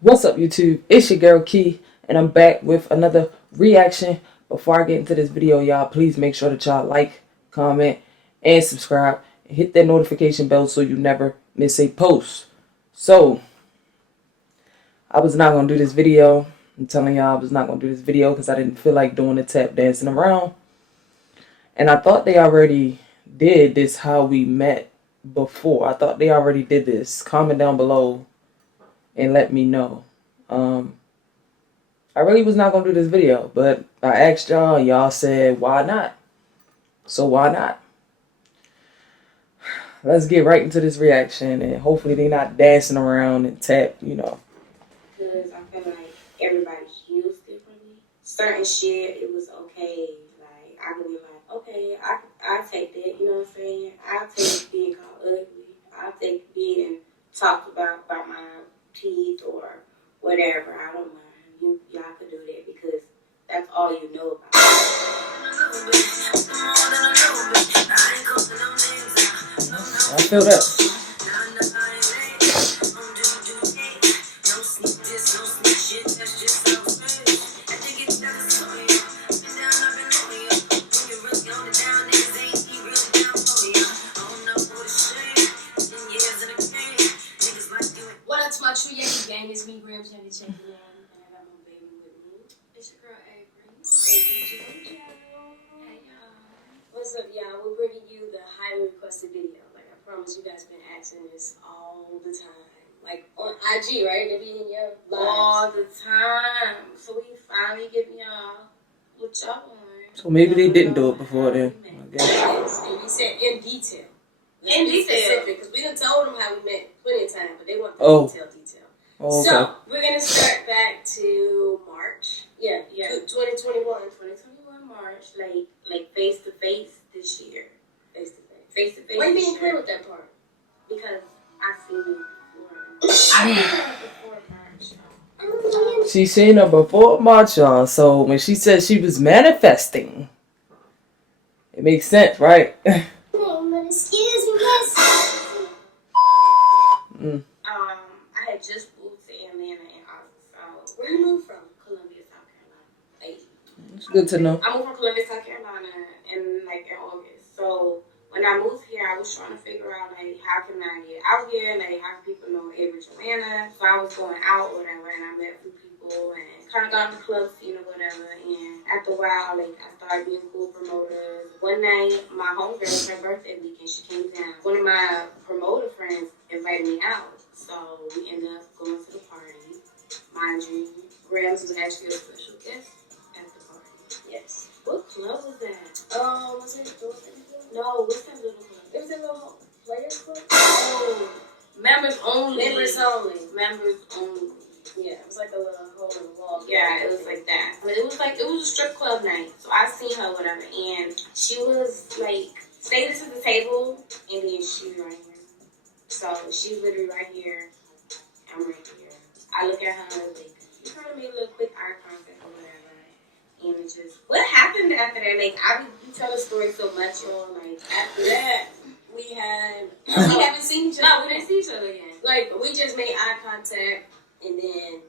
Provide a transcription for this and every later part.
What's up, YouTube? It's your girl Key, and I'm back with another reaction. Before I get into this video, y'all, please make sure that y'all like, comment, and subscribe, and hit that notification bell so you never miss a post. So, I was not going to do this video. I'm telling y'all I was not going to do this video because I didn't feel like doing the tap dancing around. And I thought they already did this how we met before. I thought they already did this. Comment down below and let me know. I really was not going to do this video, but I asked y'all, and y'all said, why not? So why not? Let's get right into this reaction, and hopefully they're not dancing around and tap, you know. Because I feel like everybody heals differently. Certain shit, it was okay. Like, I could be like, okay, I take that, you know what I'm saying? I'll take being called ugly. I'll take being talked about by my teeth or whatever. I don't mind. Y'all could do that because that's all you know about. I feel that. What's my true Yankee gang? It's me, Gramz Yungn Avery, and I got my baby with me. It's your girl Avery. Baby Jojo. Hey y'all. What's up, y'all? We're bringing you the highly requested video. Like I promise, you guys been asking this all the time. Like on IG, right? They be in your lives all the time. So we finally giving y'all what y'all want. So maybe they didn't do it before then. Yes, and we said in detail. In detail, because we done told them how we met plenty of time, but they want the detail. Oh, okay. So we're gonna start back to March. Yeah. 2021 March, like face to face this year. Face to face. Why you being clear with that part? Because I seen you before. I seen her before March. She seen her before March, y'all. So when she said she was manifesting, it makes sense, right? Excuse me, yes. I had just moved to Atlanta in August. So where you moved from? Columbia, South Carolina. Like, It's good to know. I moved from Columbia, South Carolina in August. So when I moved here, I was trying to figure out like how can I get out here, like how can people know Avery, Atlanta. So I was going out, whatever, and I met a few people and kind of got in the club scene or whatever. And after a while, like I started meeting cool promoters. One night, my homegirl, her birthday weekend, she came down. One of my promoter friends invited me out, so we ended up going to the party. Mind you, Gramz was actually a special guest at the party. Yes. What club was that? Was it Jordan? No, what's that little club? It was a little players club. Oh, members only. Members only. Members only. Yeah, it was like a little hole in the wall. Yeah, it was like that. But it was a strip club night. So I seen her, whatever, and she was like, stayed at the table, and then she was right here. So she's literally right here. I'm right here. I look at her and like, we kind of made a little quick eye contact or whatever. And it just, what happened after that? Like, you tell the story so much, y'all. Like, after that, we haven't seen each other. No, we didn't see each other again. Like, we just made eye contact, and then,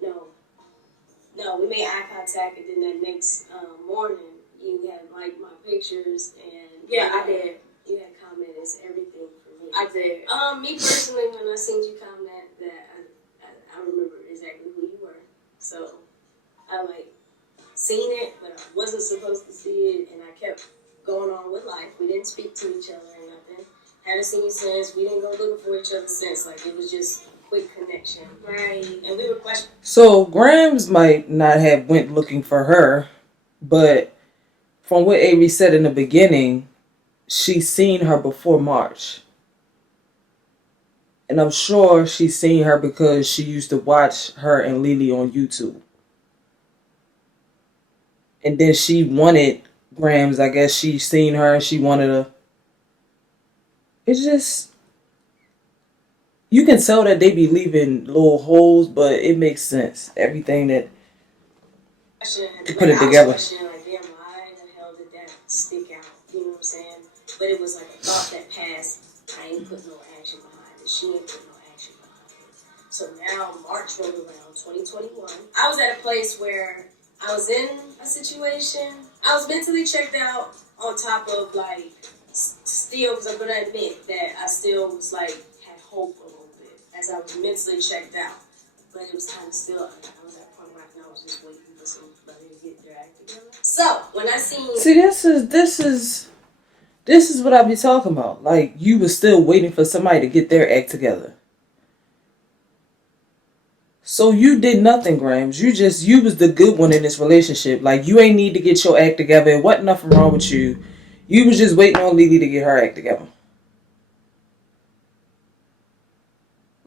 no, we made eye contact, and then that next morning, you had liked my pictures, and yeah, I did. You had commented everything for me. I did. Me personally, when I seen you comment, that I remember exactly who you were. So I like seen it, but I wasn't supposed to see it, and I kept going on with life. We didn't speak to each other or nothing. Haven't seen you since. We didn't go looking for each other since. Like, it was just quick connection, right? And we were questioning. So Gramz might not have went looking for her, but from what Avery said in the beginning, she's seen her before March. And I'm sure she's seen her because she used to watch her and Lily on YouTube. And then she wanted Gramz. I guess she seen her. She wanted her. It's just, you can tell that they be leaving little holes, but it makes sense. Everything that to put it together. Like, damn, why the hell did that stick out? You know what I'm saying? But it was like a thought that passed. I ain't put no action behind it. She ain't put no action behind it. So now March rolled around, 2021. I was at a place where I was in a situation. I was mentally checked out on top of like still, because I'm gonna admit that I still was like had hope a little bit as I was mentally checked out. But it was kind of still, I was at a point where I was just waiting for somebody to get their act together. So when I seen, see, this is what I be talking about. Like, you was still waiting for somebody to get their act together. So you did nothing, Gramz. You was the good one in this relationship. Like, you ain't need to get your act together. It wasn't nothing wrong with you. You was just waiting on Lily to get her act together.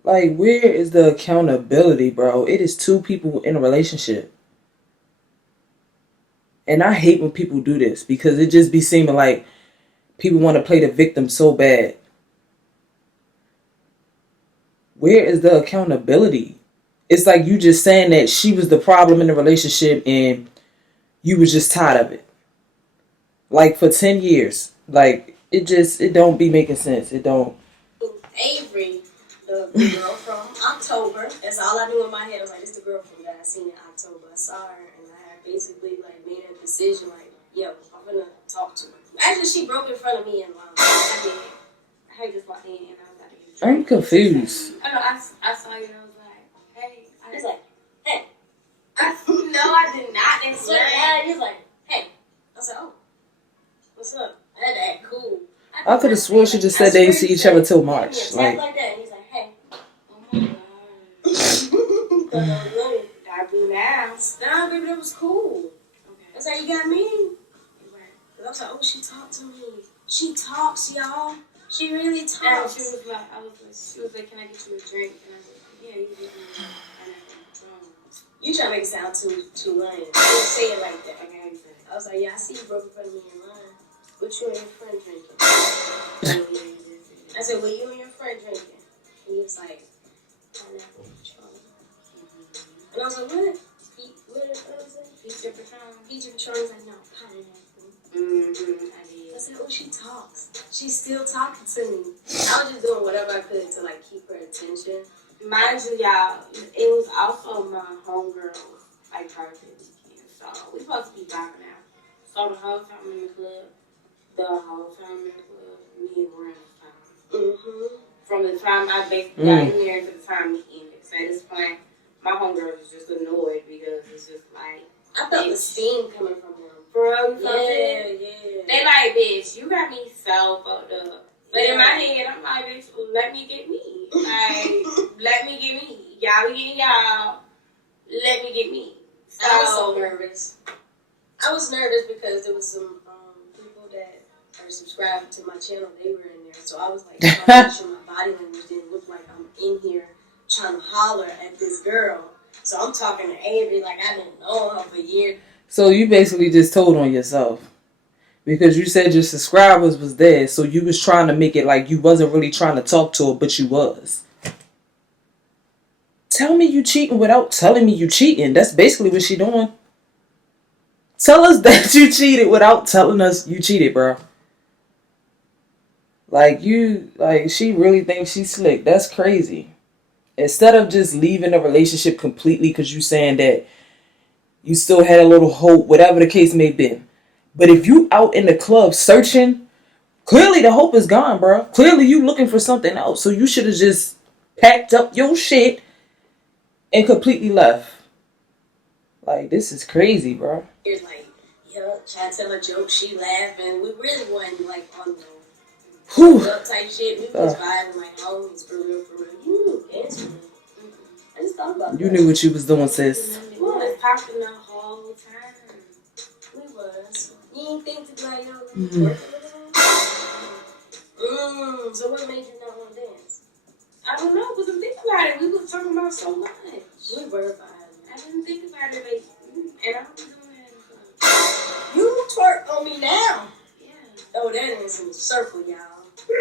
Like, where is the accountability, bro? It is two people in a relationship. And I hate when people do this because it just be seeming like people want to play the victim so bad. Where is the accountability? It's like you just saying that she was the problem in the relationship and you was just tired of it. Like, for 10 years. Like, it don't be making sense. It don't. Avery, the girl from October, that's all I knew in my head. I was like, this the girl from that I seen in October. I saw her and I had basically like made a decision like, yo, I'm gonna talk to her. Actually, she broke in front of me in line. I did. I had just walked in and I was like, I'm confused. I know, I saw you and I was like, hey. I was like, hey. No, I did not. And so he was like, hey. I was like, oh, what's up? I had to act cool. I could have swore she just said they didn't see each other till March. Like that. And he's like, hey. Oh my God. Gotta be now. Nah, baby, that was cool. Okay. That's how you got me. I was like, oh, she talked to me. She talks, y'all. She really talks. And she was like, can I get you a drink? And I was like, yeah, you get me a You try to make it sound too lame. I didn't say it like that. Okay, I was like, yeah, I see you broke in front of me in line. What you and your friend drinking? I said, what you and your friend drinking? And he was like, pineapple Patron. And I was like, what? What was it? Peach and Patron. Peach and Patron. He's like, no, pineapple. I said, oh, she talks. She's still talking to me. I was just doing whatever I could to like keep her attention. Mind you, y'all, it was also my homegirl's like birthday weekend, so we supposed to be vibing out. So the whole time in the club, me and Gramz time. From the time I basically got in there to the time we ended. So at this point, my homegirl was just annoyed because it's just like, I felt the steam coming from them. Bro, yeah. They like, bitch, you got me so fucked up. But in my head, I'm like, bitch, let me get me. Like, let me get me. Y'all be getting y'all. Let me get me. So, I was so nervous. I was nervous because there was some people that are subscribed to my channel. They were in there. So I was like, trying to make sure my body language didn't look like I'm in here trying to holler at this girl. So I'm talking to Avery like I didn't know her for years. So you basically just told on yourself. Because you said your subscribers was there, so you was trying to make it like you wasn't really trying to talk to her, but you was. Tell me you cheating without telling me you cheating. That's basically what she doing. Tell us that you cheated without telling us you cheated, bro. Like, she really thinks she's slick. That's crazy. Instead of just leaving the relationship completely because you saying that you still had a little hope, whatever the case may be. But if you out in the club searching, clearly the hope is gone, bro. Clearly you looking for something else. So you should have just packed up your shit and completely left. Like, this is crazy, bro. It's like, yeah, trying to tell a joke, she laughing. We really wasn't like on the up type shit. We was vibing like homies for real. You knew answering. I just thought about that. You knew what you was doing, sis. We was talking the whole time. We was. You didn't think to be like, yo, so what made you not want to dance? I don't know, because I'm thinking about it. We was talking about so much. We were vibing. I didn't think about it, like, and I don't be doing that in the club. You twerk on me now. Yeah. Oh, that is in the circle, y'all. She is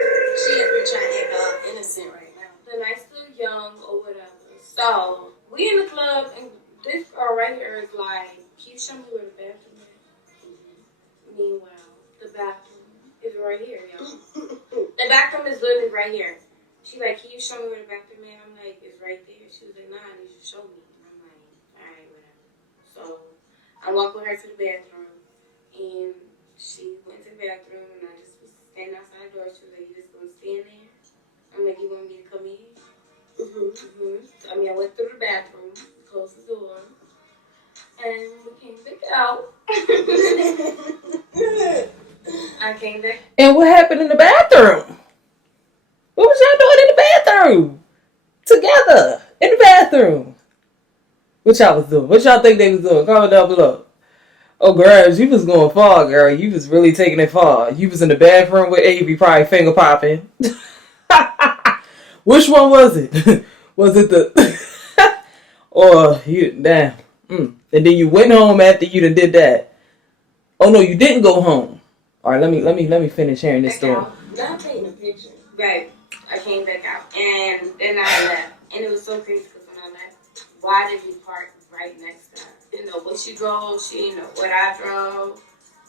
really trying to act all innocent right now. The night still young or whatever. So, we in the club, and this girl right here is like, can you show me where the bathroom is? Meanwhile, the bathroom is right here, y'all. The bathroom is literally right here. She like, can you show me where the bathroom is? I'm like, it's right there. She was like, nah, you should show me. And I'm like, all right, whatever. So I walked with her to the bathroom, and she went to the bathroom, and I just was standing outside the door. She was like, you just gonna stand there? I'm like, you want me to come in? So, I went through the bathroom, closed the door, and we came back out. I came back. And what happened in the bathroom? What was y'all doing in the bathroom? Together. In the bathroom. What y'all was doing? What y'all think they was doing? Comment down below. Oh, Gramz, you was going far, girl. You was really taking it far. You was in the bathroom with Avery, probably finger popping. Which one was it? Was it the... or you... Damn. And then you went home after you done did that. Oh, no, you didn't go home. All right, let me finish hearing this story. Now painting a picture. Right. I came back out, and then I left. And it was so crazy because when I left, why did we park right next to her? Didn't know what she drove. She didn't know what I drove.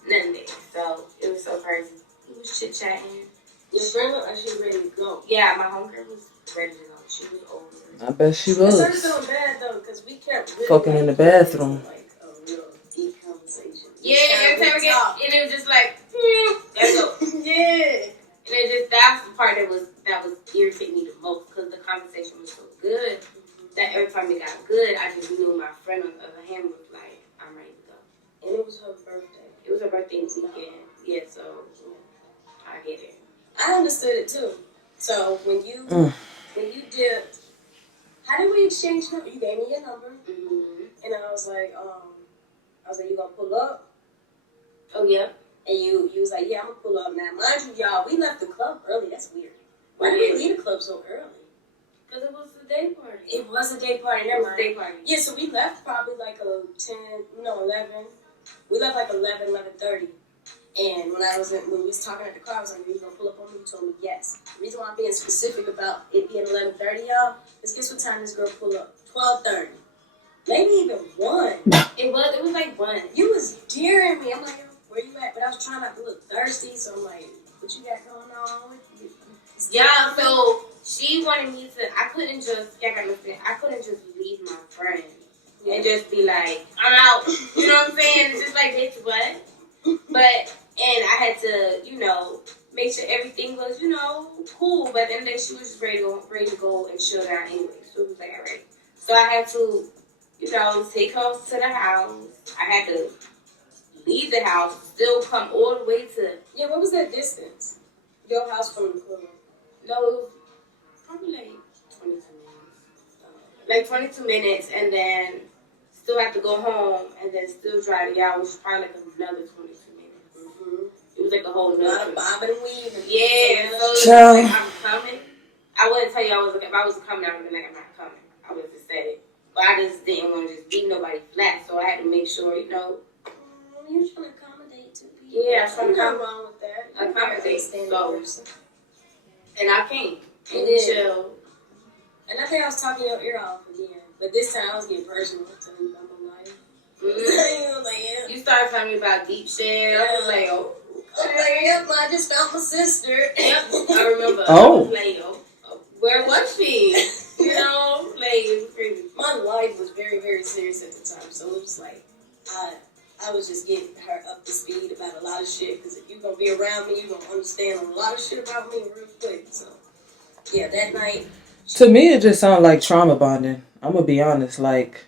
Nothing there. So it was so crazy. We was chit-chatting. Your friend looked like she was ready to go. Yeah, my homegirl was ready to go. She was over. I bet she was. It started feeling bad, though, because we kept really fucking in the bathroom. Like a real deep conversation. Yeah, every time we get, and it was just like, let's go. Yeah. And it just, that's the part that was irritating me the most, because the conversation was so good that every time it got good, I just knew my friend on the other hand was like, I'm ready to go. And it was her birthday. It was her birthday weekend. Yeah, so I get it. I understood it too. So when you dipped, how did we exchange numbers? You gave me your number, and I was like, you gonna pull up? Oh yeah. And you was like, yeah, I'm gonna pull up now. Mind you, y'all, we left the club early. That's weird. Why did we leave the club so early? Because it was a day party. It was a day party. Never mind. Day party. Yeah, so we left probably like 11. We left like 11:30. And when we was talking at the car, I was like, are you gonna pull up on me? You told me yes. The reason why I'm being specific about it being 11:30, y'all, is guess what time this girl pulled up? 12:30. Maybe even 1. It was like 1. You was daring me. I'm like, where you at? But I was trying not to look thirsty, so I'm like, what you got going on? Yeah, so she wanted me to, I couldn't just leave my friend and just be like, I'm out. You know what I'm saying? It's just like, bitch, what? But, and I had to, make sure everything was, cool. But at the end of the day, she was just ready to go and chill down anyway. So it was like, all right. So I had to, take her to the house. I had to leave the house, still come all the way to... Yeah, what was that distance? Your house from the club? No, it was probably like 22 minutes. Like 22 minutes, and then still have to go home, and then still drive the hour, which is probably like another 22 minutes. It was like a whole nother. A lot of bobbing and weaving. Yeah, so it was like, I'm coming. I wouldn't tell you if I was coming, I would have been like, I'm not coming. I would have just said it. But I just didn't want to just beat nobody flat, so I had to make sure, You're trying to accommodate two people. Yeah, nothing wrong with that. Accommodate, so. And I came. And chill. And I think I was talking your ear off again. But this time I was getting personal. Telling you about my life. You started telling me about deep shit. I was like, oh. I was like, yep, I just found my sister. Yep, I remember. Oh. Like, where was she? It was crazy. My life was very, very serious at the time. So it was like, I was just getting her up to speed about a lot of shit. Because if you're going to be around me, you're going to understand a lot of shit about me real quick. So, yeah, that night. To me, it just sounds like trauma bonding. I'm going to be honest. Like,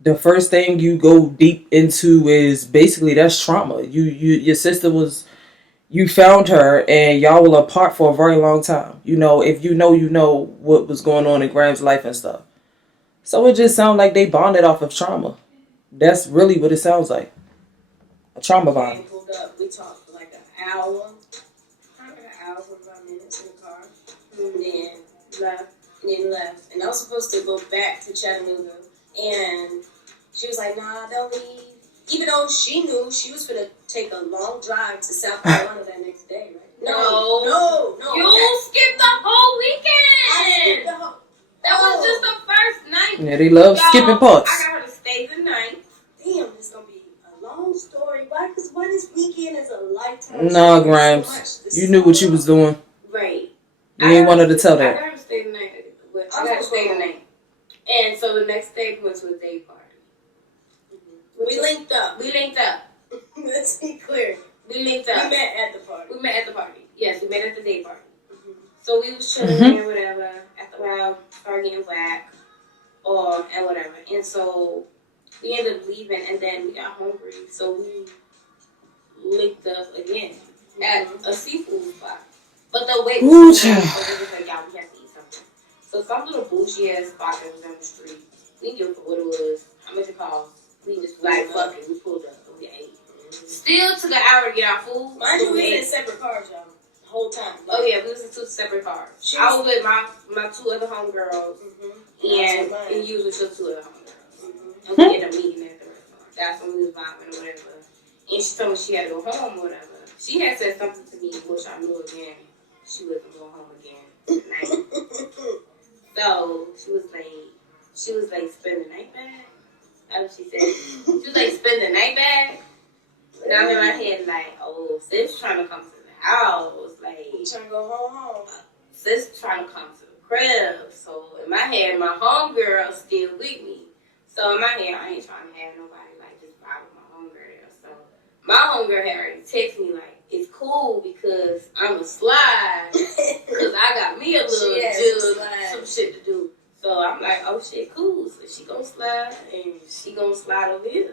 the first thing you go deep into is basically that's trauma. Your sister was... You found her, and y'all were apart for a very long time. If you know what was going on in Gramz' life and stuff. So it just sounds like they bonded off of trauma. That's really what it sounds like. A trauma bond. We pulled up. We talked for like an hour. Probably an hour, 45 minutes in the car. And then left. And I was supposed to go back to Chattanooga. And she was like, nah, don't leave. Even though she knew she was going to take a long drive to South Carolina that next day, right? No. You skipped the whole weekend. That was just the first night. Yeah, they love skipping parts. I got her to stay the night. Damn, this is going to be a long story. Why? Because this weekend is a lifetime. Nah, Gramz. You knew what you was doing. Right. You ain't wanted to tell I that. got to stay the night. But I got to stay the night. And so the next day we went to a day party. We linked up. Let's be clear. We linked up. We met at the party. Yes, we met at the day party. So we was chilling and whatever. After a while, started getting whack and whatever. And so we ended up leaving, and then we got hungry, so we linked up again at a seafood spot. But the wait was so long, so it was like, y'all, we have to eat something. So some little bougie ass spot that was down the street. We knew what it was, how much it cost. We just like, fuck it, we pulled up and we ate. Still took an hour to get our food. Mind you, we was in separate cars, y'all. The whole time. Oh yeah, we was in 2 separate cars. I was with my 2 other homegirls, and you was with your 2 other homegirls. And we ended up meeting at the restaurant. That's when we was vibing or whatever. And she told me she had to go home or whatever. She had said something to me, which I knew again. She wasn't going home again tonight. So she was like, spend the night back. That's what she said. She was like, spend the night back. And I'm in my head like, oh, sis trying to come to the house. Like, trying to go home. Sis trying to come to the crib. So in my head, my homegirl still with me. So in my head, I ain't trying to have nobody like just vibe with my homegirl. So my homegirl had already texted me like, it's cool because I'm a slide. Because I got me a little some shit to do. So I'm like, oh shit, cool. So she gonna slide and she gonna slide over here.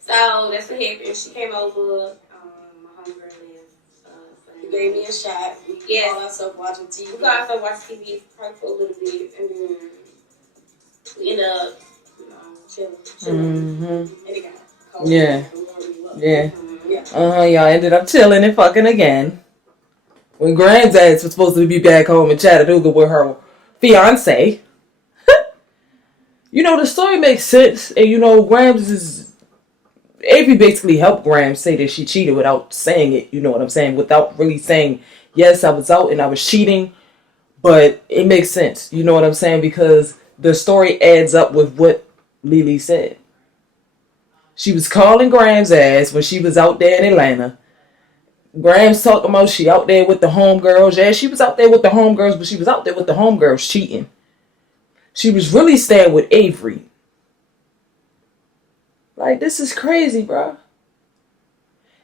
So that's what happened. She came over. My homegirl lived. You gave me a shot. We called ourselves watching TV. We called ourselves watching TV probably for a little bit, and then we ended up, chilling. And it got cold. Yeah. Y'all ended up chilling and fucking again. When Gramz ass was supposed to be back home in Chattanooga with her fiance. The story makes sense, and Avery basically helped Gramz say that she cheated without saying it, you know what I'm saying? Without really saying, yes, I was out and I was cheating, but it makes sense, you know what I'm saying? Because the story adds up with what Lily said. She was calling Gramz ass when she was out there in Atlanta. Gramz talking about she out there with the homegirls. Yeah, she was out there with the homegirls, but she was out there with the homegirls cheating. She was really staying with Avery. Like, this is crazy, bro.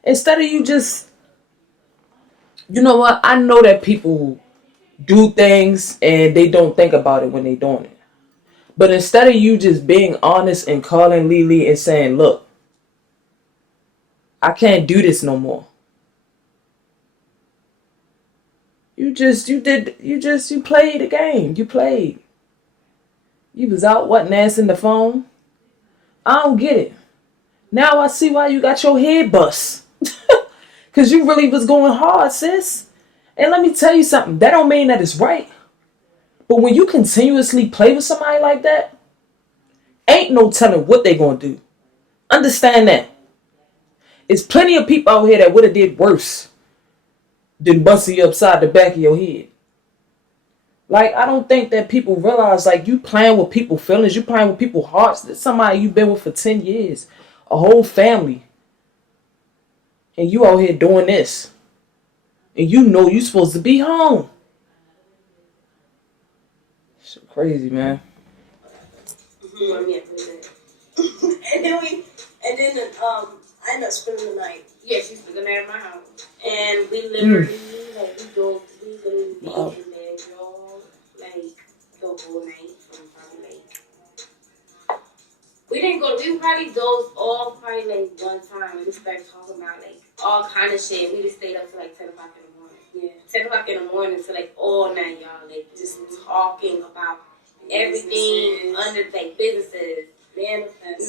Instead of you just... You know what? I know that people do things and they don't think about it when they doing it. But instead of you just being honest and calling Lily and saying, look, I can't do this no more. You played the game. You played. You was out, wasn't answering the phone. I don't get it. Now I see why you got your head bust. Because you really was going hard, sis. And let me tell you something. That don't mean that it's right. But when you continuously play with somebody like that, ain't no telling what they gonna do. Understand that. There's plenty of people out here that would have did worse than busting you upside the back of your head. Like, I don't think that people realize, like, you playing with people's feelings, you playing with people's hearts. That's somebody you've been with for 10 years. A whole family. And you out here doing this. And you know you supposed to be home. Shit crazy, man. I ended up spending the night. Yeah, she spent the night at my house. And we literally, we drove in there, y'all, like, the whole night from probably, like, we probably dozed off probably, like, one time. We started talking about, like, all kind of shit. We just stayed up till, like, 10 o'clock in the morning. Yeah. 10 o'clock in the morning till, like, all night, y'all. Like, just talking about everything under, like, businesses.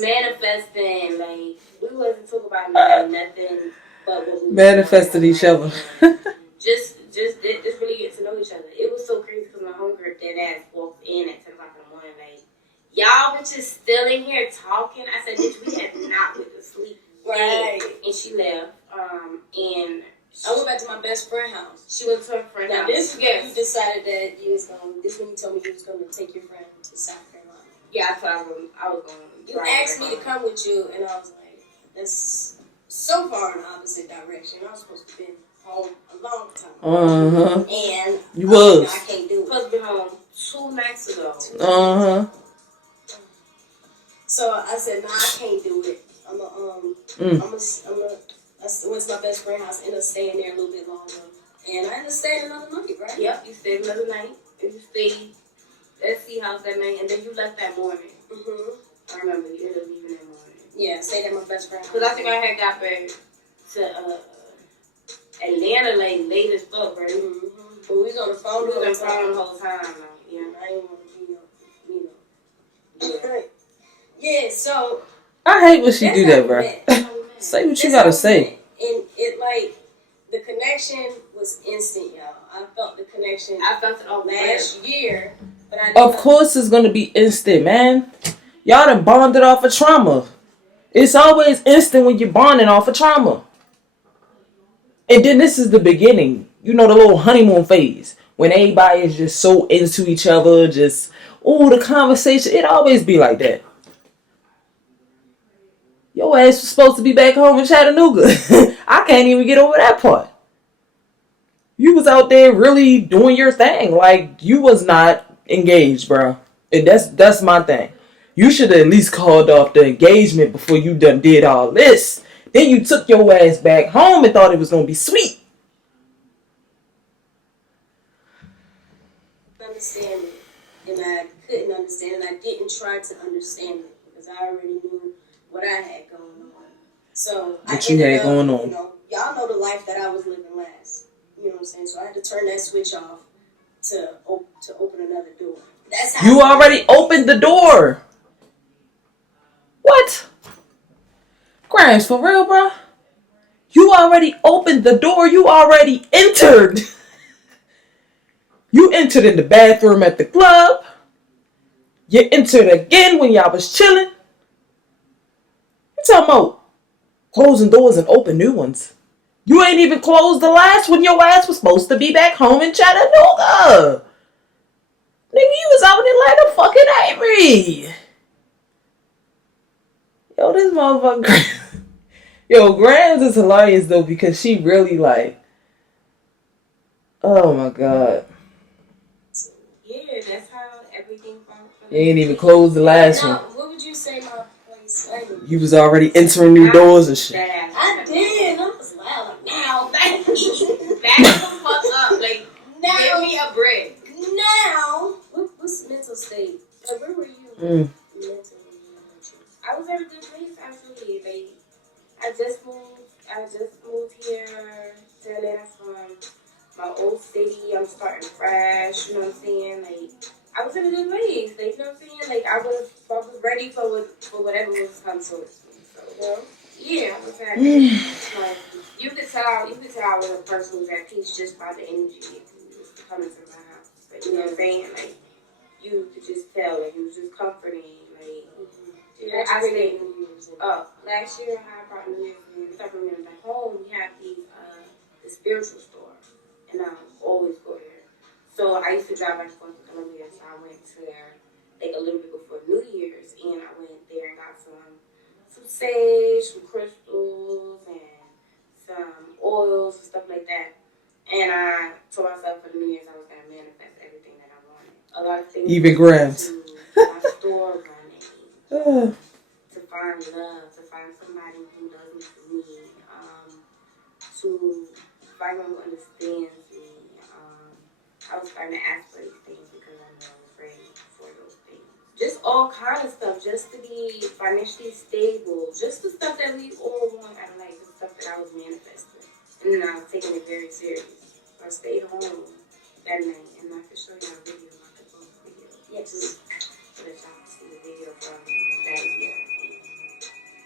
Manifesting, like, we wasn't talking about nothing but what we manifested each other. just really get to know each other. It was so crazy because my homegirl dead ass walked in at 10 o'clock in the morning, like, y'all bitches still in here talking. I said, bitch, we had not went to sleep. Right. And she left. And I went back to my best friend's house. She went to her friend's house. This you decided that you was going. This when you told me you was going to take your friend to South Carolina. Yeah, I thought I was going. You asked me to come with you, and I was like, that's so far in the opposite direction. I was supposed to be home a long time. And You was. I can't do it. Supposed to be home 2 nights ago. So I said, nah, I can't do it. I went to my best friend's house, ended up staying there a little bit longer. And I ended up staying another night, right? Yep, you stayed another night. And you stayed at C house that night, and then you left that morning. I remember you ended up leaving that morning. Yeah, I stayed at my best friend's house. Because I think I had got back to Atlanta late as fuck, right? But we was on the phone the whole time. Yeah, I didn't want to be, Yeah, so I hate when she do that, bro. Say what you gotta say. And it like the connection was instant, y'all. I felt the connection. I felt it all last year, but of course it's gonna be instant, man. Y'all done bonded off of trauma. It's always instant when you're bonding off of trauma. And then this is the beginning. You know, the little honeymoon phase. When everybody is just so into each other. Just, the conversation. It always be like that. Your ass was supposed to be back home in Chattanooga. I can't even get over that part. You was out there really doing your thing. Like, you was not engaged, bro. And that's my thing. You should have at least called off the engagement before you done did all this. Then you took your ass back home and thought it was going to be sweet. Understand it. And I couldn't understand it. I didn't try to understand it because I already knew what I had going on. So what you had going on? You know, y'all know the life that I was living last. You know what I'm saying? So I had to turn that switch off to open another door. That's how you already opened the door. What? Gramz, for real, bro? You already opened the door. You already entered. You entered in the bathroom at the club. You entered again when y'all was chilling. You talking about closing doors and open new ones. You ain't even closed the last one. Your ass was supposed to be back home in Chattanooga. Nigga, you was out in Atlanta fucking Avery. Yo, this motherfucker. Yo, Gramz is hilarious though because she really like. Oh my god. Yeah, that's how everything from. You ain't even closed the last one. What would you say my place? You was already entering new doors and shit. I did. I was loud. Now, back the fuck up. Like, now, give me a break. Now, what's mental state? Like, where were you? Mentally. I was at a good place actually. Like, I just moved here to Atlanta from my old city. I'm starting fresh. You know what I'm saying? Like, I was in a good place. Like, you know what I'm saying? Like, I was ready for whatever was come to us. So, yeah, I was happy. Like, you could tell I was a person who was at peace just by the energy coming to my house. Like, you know what I'm saying? Like, you could just tell. Like, it was just comforting. Like, yeah, I stayed. Last year I brought New Year's in. Except for when I was at home, we have the spiritual store, and I always go there. So I used to drive back and forth to Columbia, so I went to there like a little bit before New Year's, and I went there and got some sage, some crystals, and some oils and stuff like that. And I told myself for the New Year's I was gonna manifest everything that I wanted. A lot of things. Even Gramz. My store running. To find love, to find somebody who does it for me, to find someone who understands me. I was starting to ask for these things because I know I was ready for those things. Just all kind of stuff, just to be financially stable, just the stuff that we all want out of life, the stuff that I was manifesting. And then I was taking it very serious. So I stayed home that night, and I could show y'all a video, I could post a video. Yes. So that y'all can see the video from that year.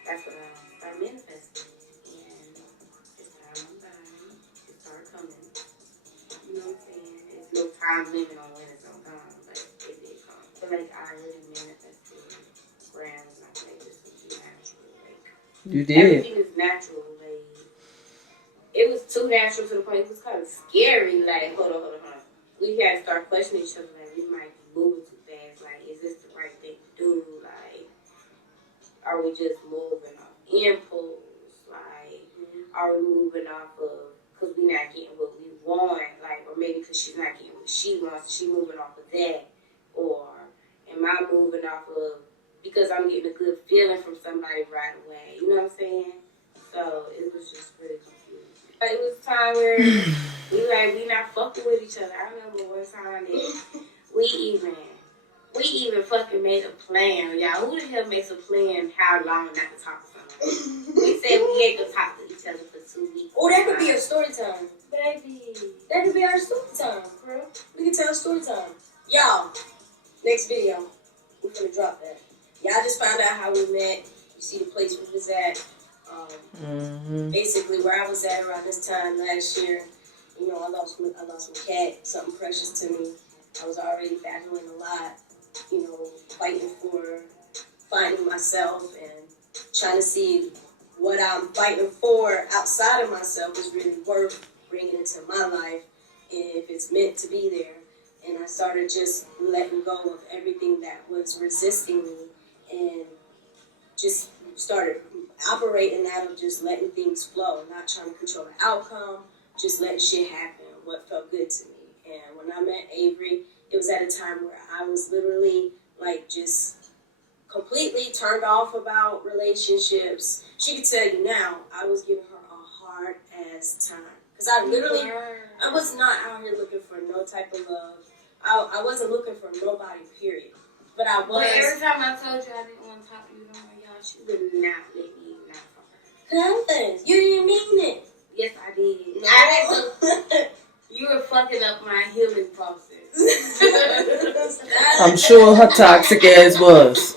That's what I started manifesting. And as time went by, it started coming. You know what I'm saying? It's no time limit on when it's gonna come, but it did come. So like I really manifested Gramz, and I feel like this would be natural. Like you did. Everything is natural. Like it was too natural to the point it was kind of scary. Like hold on. We had to start questioning each other. Like we might be moving too fast. Like is this the right thing to do? Like are we just moving off impulse? Like, are we moving off of because we not getting what we want, like, or maybe because she's not getting what she wants, she moving off of that, or am I moving off of because I'm getting a good feeling from somebody right away, you know what I'm saying? So it was just really confusing. It was a time where we not fucking with each other. I remember one time that we even fucking made a plan. Y'all, who the hell makes a plan how long not to talk to someone? We said we ain't gonna talk to each other for 2 weeks. Oh, that could be a story time. Baby. That could be our story time, bro. We can tell a story time. Y'all, next video, we're gonna drop that. Y'all just found out how we met. You see the place we was at. Basically where I was at around this time last year. You know, I lost my cat, something precious to me. I was already battling a lot, you know, fighting for finding myself and trying to see what I'm fighting for outside of myself is really worth bringing into my life and if it's meant to be there. And I started just letting go of everything that was resisting me and just started operating out of just letting things flow, not trying to control the outcome, just letting shit happen, what felt good to me. And when I met Avery, it was at a time where I was literally like just completely turned off about relationships. She could tell you now, I was giving her a hard ass time. Because I was not out here looking for no type of love. I wasn't looking for nobody, period. But I was. But every time I told you I didn't want to talk to you no more, y'all, she would not let me not fuck her. Nothing. You didn't mean it. Yes, I did. You were fucking up my healing process. I'm sure her toxic ass was.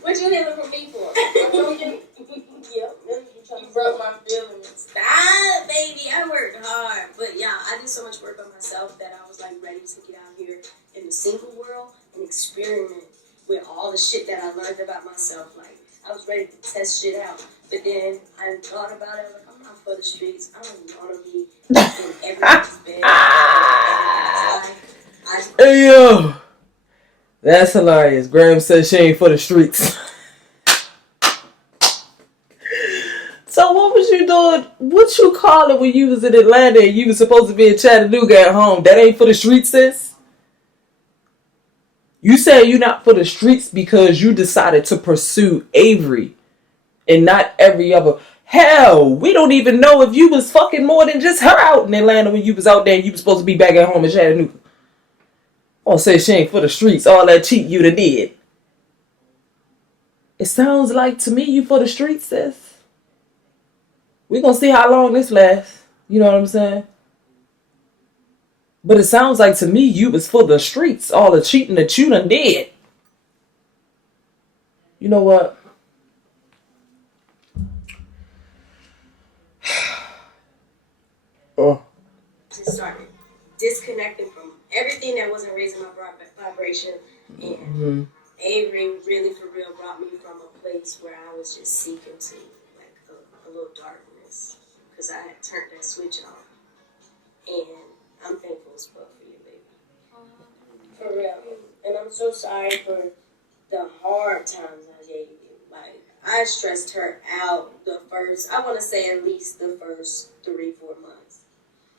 What you healing from me for? Yep. You broke my feelings. Stop, baby. I worked hard. But yeah, I did so much work on myself that I was like ready to get out here in the single world and experiment with all the shit that I learned about myself. Like, I was ready to test shit out. But then I thought about it, like, I'm not for the streets. I don't want to be in everybody's bed. Hey yo, that's hilarious. Gramz says she ain't for the streets. So what was you doing? What you call it when you was in Atlanta and you was supposed to be in Chattanooga at home? That ain't for the streets, sis? You say you're not for the streets because you decided to pursue Avery and not every other. Hell, we don't even know if you was fucking more than just her out in Atlanta when you was out there and you was supposed to be back at home in Chattanooga. Oh, say she ain't for the streets. All that cheat you done did. It sounds like to me you for the streets, sis. We're going to see how long this lasts. You know what I'm saying? But it sounds like to me you was for the streets. All the cheating that you done did. You know what? Just started disconnecting from everything that wasn't raising my vibration. And Avery really, for real, brought me from a place where I was just seeking to, like, a little darkness. Because I had turned that switch off. And I'm thankful as fuck for you, baby. For real. And I'm so sorry for the hard times I gave you. Like, I stressed her out I want to say at least the first 3-4 months.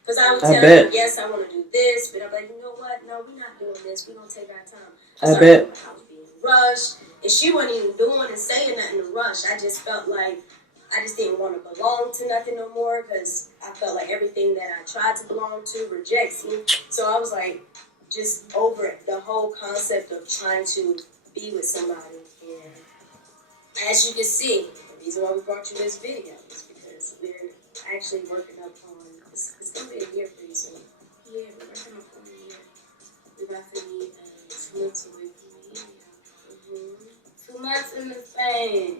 Because I would tell her, yes, I want to do this, but I'm like, you know what? No, we're not doing this. We're going to take our time. I bet. I was being rushed, and she wasn't even doing and saying nothing to rush. I just felt like I just didn't want to belong to nothing no more because I felt like everything that I tried to belong to rejects me. So I was like, just over it, the whole concept of trying to be with somebody. And as you can see, the reason why we brought you this video is because we're actually working up on it's going to be a year pretty soon. Yeah, we're working up on a year. We're about to be 2 months away from the year. 2 months in the span.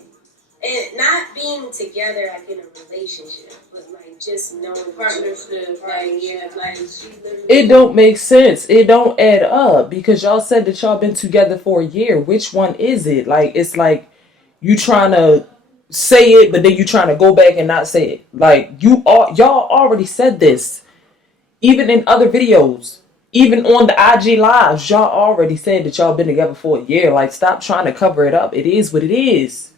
And not being together like in a relationship, but like just knowing Partnership. Like, yeah, like she literally. It don't make sense. It don't add up because y'all said that y'all been together for a year. Which one is it? Like, it's like you trying to say it, but then you trying to go back and not say it. Like, y'all already said this. Even in other videos. Even on the IG lives, y'all already said that y'all been together for a year. Like, stop trying to cover it up. It is what it is.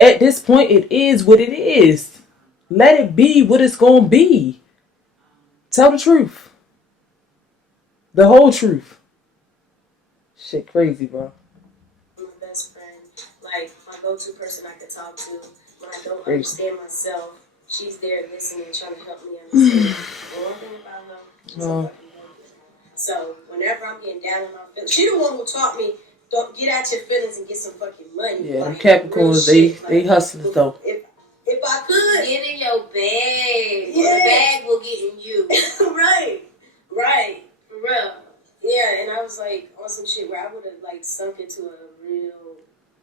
At this point, it is what it is. Let it be what it's gonna be. Tell the truth. The whole truth. Shit crazy, bro. My best friend, like my go-to person I could talk to when I don't Crazy. understand myself. She's there listening, trying to help me understand. One thing about her, she's a fucking lady. So whenever I'm getting down in my feelings, she the one who taught me, don't get out your feelings and get some fucking money. Yeah, like, Capricorns, they hustlers though. If I could Get in your bag. Yeah. The bag will get in you. right, For real. yeah. And I was like on some shit where I would have like sunk into a real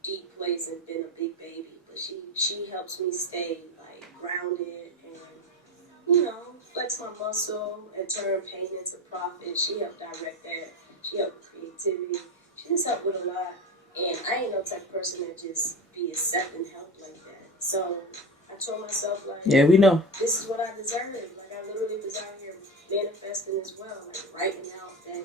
deep place and been a big baby, but she helps me stay like grounded and flex my muscle and turn pain into profit. She helped direct that. She helped with creativity. She just helped with a lot. And I ain't no type of person that just be accepting help like that. So I told myself, like, Yeah, we know. this is what I deserve. Like, I literally was out here manifesting as well, like writing out that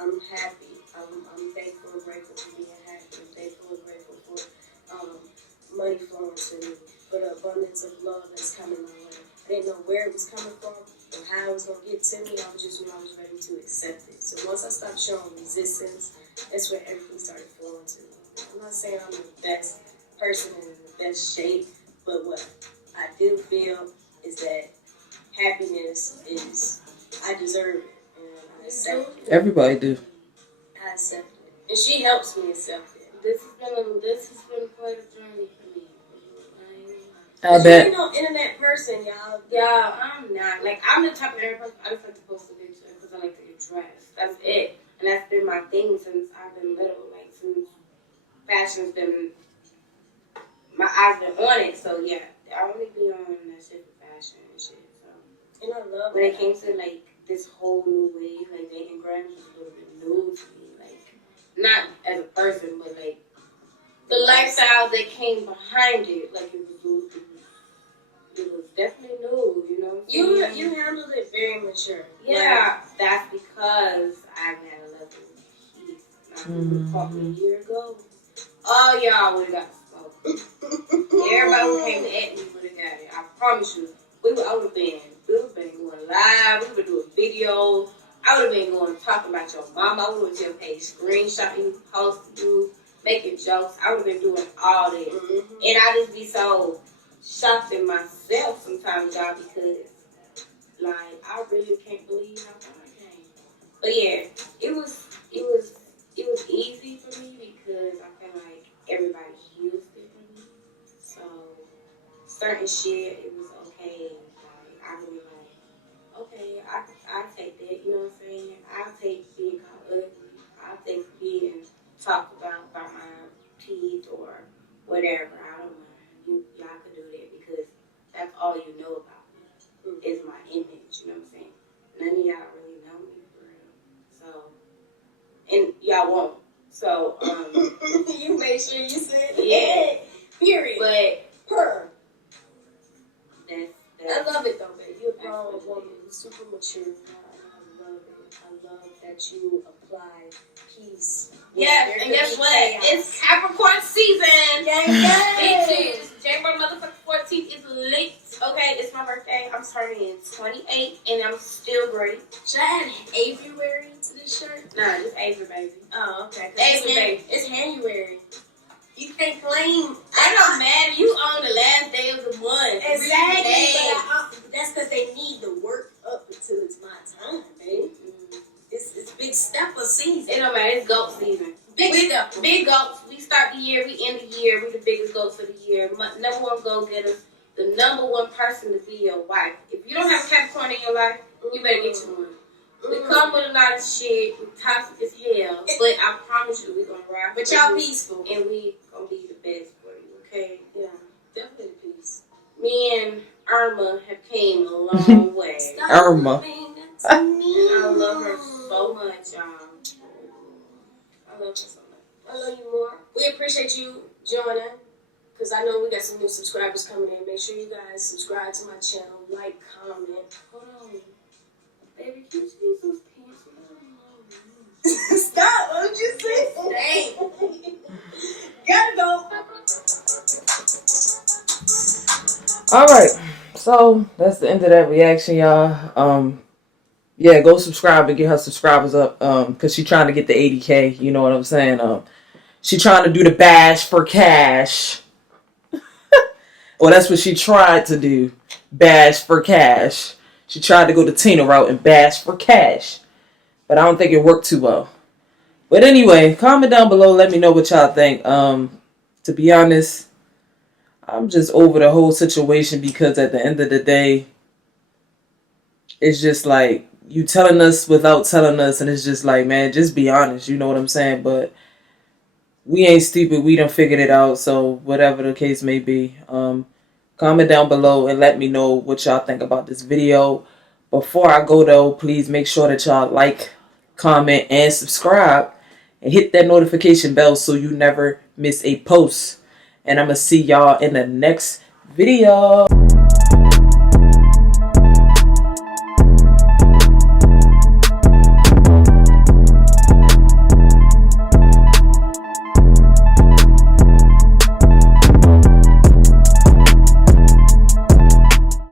I'm happy. I'm thankful and grateful for being happy. I'm thankful and grateful for money flowing to me, for the abundance of love that's coming my way. I didn't know where it was coming from or how it was going to get to me. I was just knew I was ready to accept it. So once I stopped showing resistance, that's where everything started flowing to me. I'm not saying I'm the best person in the best shape, but what I do feel is that happiness is, I deserve it, and I accept it. Everybody do. I accept it. And she helps me accept it. This has been quite a journey for me. I bet. You ain't no internet person, y'all. Yeah, I'm not. Like, I'm the type of person, I just like to post a picture because I like to get dressed. That's it. And that's been my thing since I've been little. Like, since fashion's been, my eyes been on it. So, yeah, I only be on that shit for fashion and shit. So, And I love when that. it came to, like, this whole new wave, like, making Gramz was a little bit new to me. Like, not as a person, but, like, the lifestyle that came behind it. Like, it was definitely new, you know. You handled it very mature. Yeah, that's because I've had a level of peace. Now, if you would caught me a year ago, all y'all would have got smoked. Everybody who came at me would have got it. I promise you. We would have been going live. We would have doing videos. I would have been going talking about your mama. I would have just paid screenshot you, post you, making jokes. I would have been doing all that. Mm-hmm. And I just be so shocked in myself sometimes, y'all, because like I really can't believe how far I came. But yeah, it was easy for me because I feel like everybody heals differently. So certain shit, it was okay. Like I was like, okay, I take that. You know what I'm saying? I'll take being called ugly. I'll take being talked about by my teeth or whatever. I don't know. Y'all could do that because that's all you know about me is my image. You know what I'm saying? None of y'all really know me for real. So, and y'all won't. So, You made sure you said yeah. Period. But Her. that's I love it though, baby. You're a grown woman. You're super mature. I love it. I love that you apply peace. yes, and guess what? It's Capricorn season. Gang, gang. Bitches, January motherfucking 14th is late. Okay, it's my birthday. I'm turning 28, and I'm still great. Should I add Avery to this shirt? Nah, just Avery, baby. Oh, okay. Avery, baby. It's January. You can't claim. I don't matter. You on the last day of the month. Exactly. 3 days. But that's because they need to work up until it's my time, baby. It's big stepper season. It don't matter. It's goat season. Big goats. We start the year. We end the year. We the biggest goats of the year. Number one go getters. The number one person to be your wife. If you don't have a Capricorn in your life, you better get you one. We come with a lot of shit. We toxic as hell. But I promise you, we gonna ride. But y'all peaceful. And we gonna be the best for you, okay? Yeah, definitely peace. Me and Irma have came a long way. Irma. I love her so much, y'all. I love her so much. I love you more. We appreciate you joining. Because I know we got some new subscribers coming in. Make sure you guys subscribe to my channel. Like, comment. Hold on. Baby, can you change those pants? Stop. What did you say? Dang. Gotta go. All right. So that's the end of that reaction, y'all. Yeah, go subscribe and get her subscribers up. Cause she trying to get the 80K. You know what I'm saying? She trying to do the bash for cash. Well, that's what she tried to do. Bash for cash. She tried to go the Tina route and bash for cash. But I don't think it worked too well. But anyway, comment down below. Let me know what y'all think. To be honest, I'm just over the whole situation because at the end of the day, it's just like you telling us without telling us. And it's just like, man, just be honest. You know what I'm saying? But we ain't stupid. We done figured it out. So whatever the case may be, comment down below and let me know what y'all think about this video. Before I go though, please make sure that y'all like, comment, and subscribe. And hit that notification bell so you never miss a post. And I'm going to see y'all in the next video.